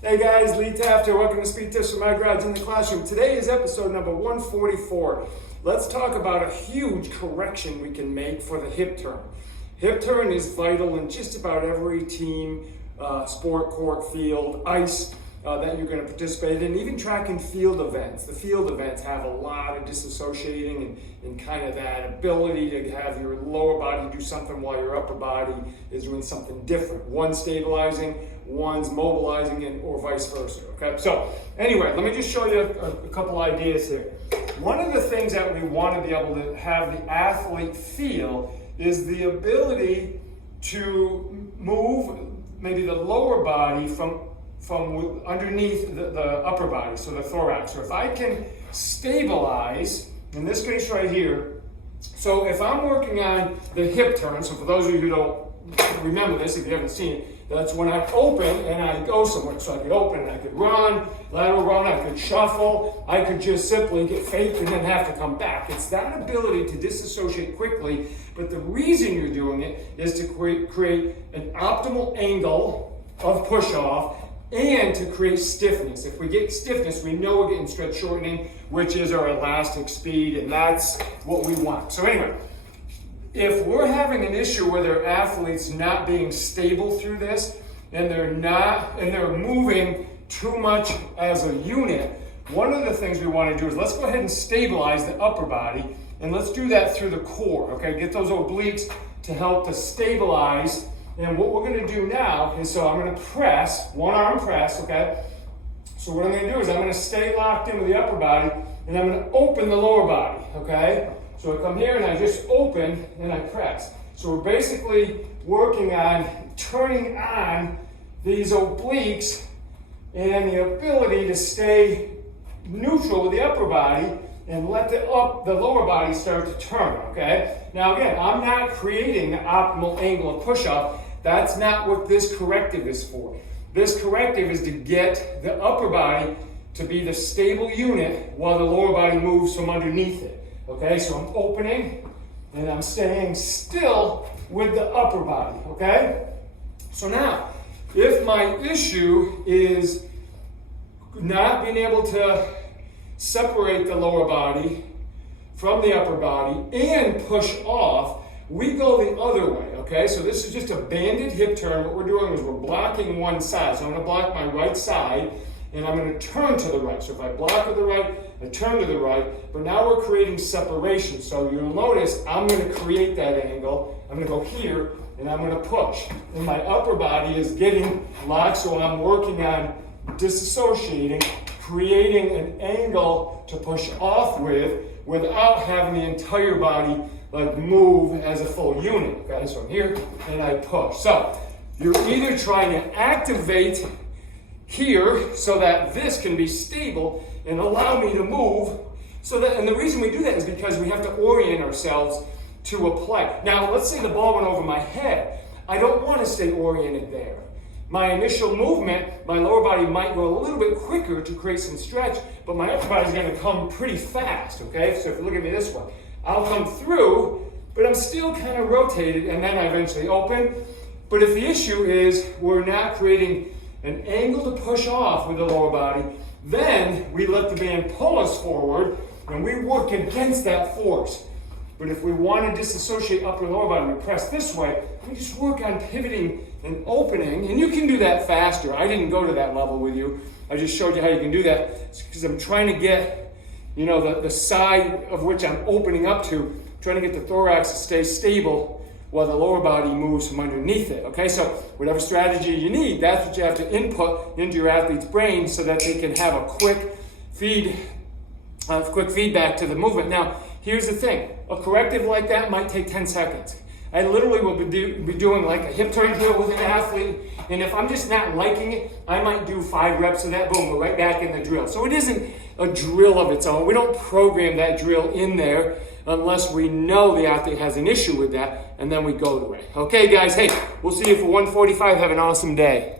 Hey guys, Lee Taft here. Welcome to Speed Tips from my garage in the classroom. Today is episode number 144. Let's talk about a huge correction we can make for the hip turn. Hip turn is vital in just about every team, sport, court, field, ice that you're going to participate in, even track and field events. The field events have a lot of disassociating and kind of that ability to have your lower body do something while your upper body is doing something different. One's stabilizing, one's mobilizing, or vice versa. Okay, so anyway, let me just show you a couple ideas here. One of the things that we want to be able to have the athlete feel is the ability to move maybe the lower body from underneath the upper body, so the thorax. So if I can stabilize, in this case right here, so if I'm working on the hip turn, so for those of you who don't remember this, if you haven't seen it, that's when I open and I go somewhere. So I could open and I could run, lateral run, I could shuffle, I could just simply get fake and then have to come back. It's that ability to disassociate quickly, but the reason you're doing it is to create an optimal angle of push-off and to create stiffness. If we get stiffness, we know we're getting stretch shortening, which is our elastic speed, and that's what we want. So anyway, if we're having an issue where their athletes not being stable through this, and they're moving too much as a unit, one of the things we want to do is let's go ahead and stabilize the upper body, and let's do that through the core, okay? Get those obliques to help to stabilize. And what we're going to do now is, so I'm going to press, one arm press, okay? So what I'm going to do is I'm going to stay locked in with the upper body, and I'm going to open the lower body, okay? So I come here and I just open and I press. So we're basically working on turning on these obliques and the ability to stay neutral with the upper body and let the lower body start to turn, okay? Now again, I'm not creating the optimal angle of push-up. That's not what this corrective is for. This corrective is to get the upper body to be the stable unit while the lower body moves from underneath it. Okay, so I'm opening and I'm staying still with the upper body, okay? So now, if my issue is not being able to separate the lower body from the upper body and push off, we go the other way, okay? So this is just a banded hip turn. What we're doing is we're blocking one side. So I'm going to block my right side, and I'm going to turn to the right. So if I block to the right, I turn to the right, but now we're creating separation. So you'll notice I'm going to create that angle. I'm going to go here, and I'm going to push. And my upper body is getting locked, so I'm working on disassociating, creating an angle to push off with without having the entire body like move as a full unit. Okay, so I'm here and I push. So you're either trying to activate here so that this can be stable and allow me to move. So that, and the reason we do that is because we have to orient ourselves to a play. Now, let's say the ball went over my head. I don't want to stay oriented there. My initial movement, my lower body might go a little bit quicker to create some stretch, but my upper body is going to come pretty fast, okay? So if you look at me this way, I'll come through, but I'm still kind of rotated, and then I eventually open. But if the issue is we're not creating an angle to push off with the lower body, then we let the band pull us forward, and we work against that force. But if we want to disassociate upper and lower body, we press this way, we just work on pivoting and opening, and you can do that faster. I didn't go to that level with you. I just showed you how you can do that because I'm trying to get, the side of which I'm opening up to, trying to get the thorax to stay stable while the lower body moves from underneath it, okay? So whatever strategy you need, that's what you have to input into your athlete's brain so that they can have a quick feedback to the movement. Now, here's the thing. A corrective like that might take 10 seconds. I literally will be doing like a hip turn drill with an athlete, and if I'm just not liking it, I might do 5 reps of that, boom, we're right back in the drill. So it isn't a drill of its own. We don't program that drill in there unless we know the athlete has an issue with that, and then we go the way. Okay, guys, hey, we'll see you for 145. Have an awesome day.